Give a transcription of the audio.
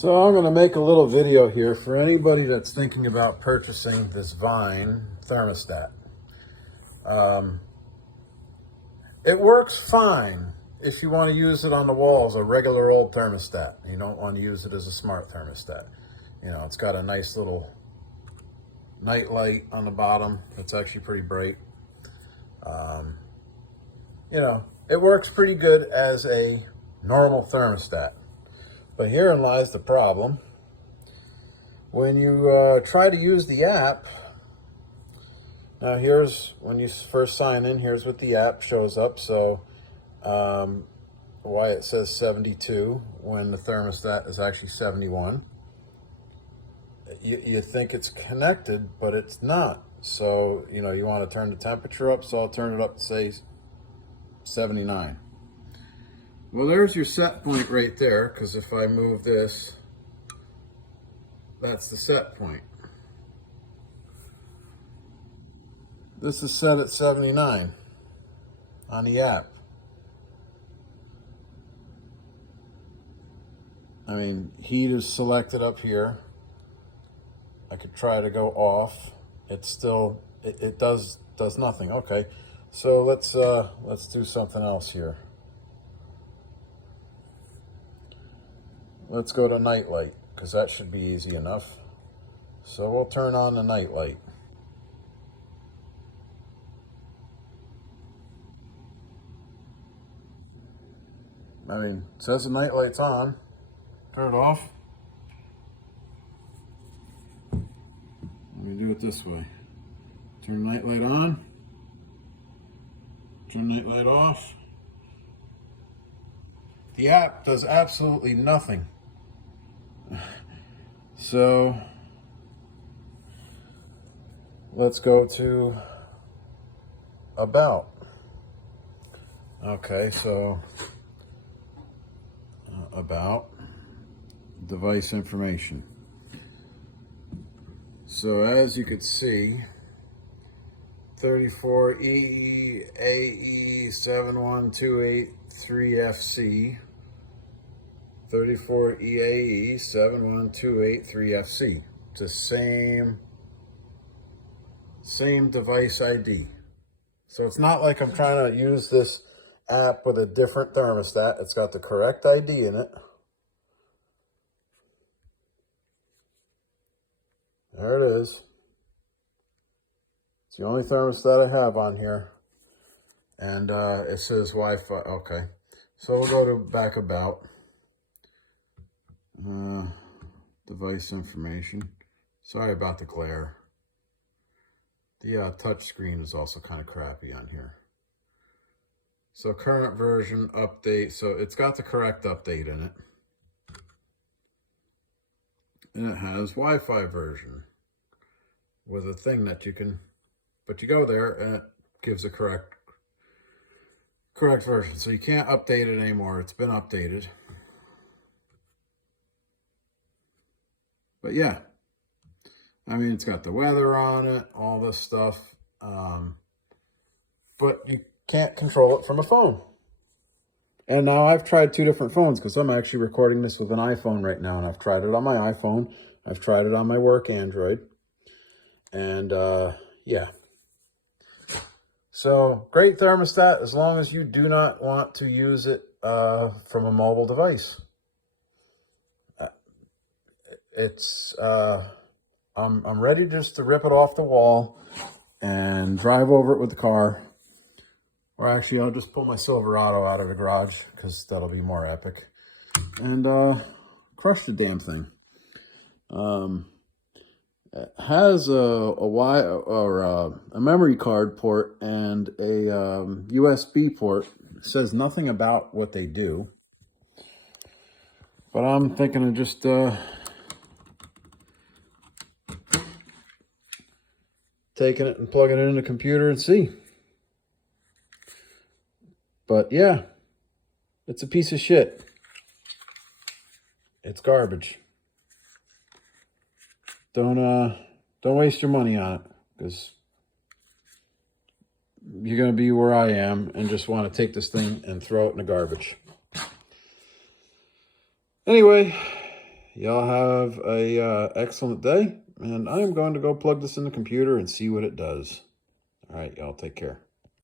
So I'm going to make a little video here for anybody that's thinking about purchasing this Vine thermostat. It works fine if you want to use it on the wall as a regular old thermostat. You don't want to use it as a smart thermostat. You know, it's got a nice little night light on the bottom. It's actually pretty bright. You know, it works pretty good as a normal thermostat. But herein lies the problem. When you try to use the app, now here's, when you first sign in, here's what the app shows up. So why it says 72 when the thermostat is actually 71. You think it's connected, but it's not. So, you know, you want to turn the temperature up, so I'll turn it up to say 79. Well, there's your set point right there, because if I move this, that's the set point. This is set at 79 on the app. I mean, heat is selected up here. I could try to go off. It's still, it does nothing. Okay, so let's do something else here. Let's go to night light, because that should be easy enough. So we'll turn on the night light. I mean, it says the night light's on. Turn it off. Let me do it this way. Turn night light on. Turn night light off. The app does absolutely nothing. So let's go to about. Okay, so about device information. So as you could see, 34EAE71283FC, 34EAE71283FC. It's the same device ID. So it's not like I'm trying to use this app with a different thermostat. It's got the correct ID in it. There it is. It's the only thermostat I have on here. And it says Wi-Fi. Okay. So we'll go to back about. Device information. Sorry about the glare. The touch screen is also kind of crappy on here. So current version update. So it's got the correct update in it. And it has Wi-Fi version with a thing that you can, but you go there and it gives a correct version. So you can't update it anymore. It's been updated. But yeah, I mean, it's got the weather on it, all this stuff. But you can't control it from a phone. And now I've tried two different phones, because I'm actually recording this with an iPhone right now. And I've tried it on my iPhone. I've tried it on my work Android. And yeah. So great thermostat as long as you do not want to use it from a mobile device. It's I'm ready just to rip it off the wall and drive over it with the car. Or actually, I'll just pull my Silverado out of the garage, because that'll be more epic. And crush the damn thing. It has a memory card port and a USB port. It says nothing about what they do. But I'm thinking of just taking it and plugging it in the computer and see. But yeah, it's a piece of shit. It's garbage. Don't waste your money on it, because you're gonna be where I am and just want to take this thing and throw it in the garbage. Anyway, Y'all have a excellent day, and I am going to go plug this in the computer and see what it does. All right, y'all take care.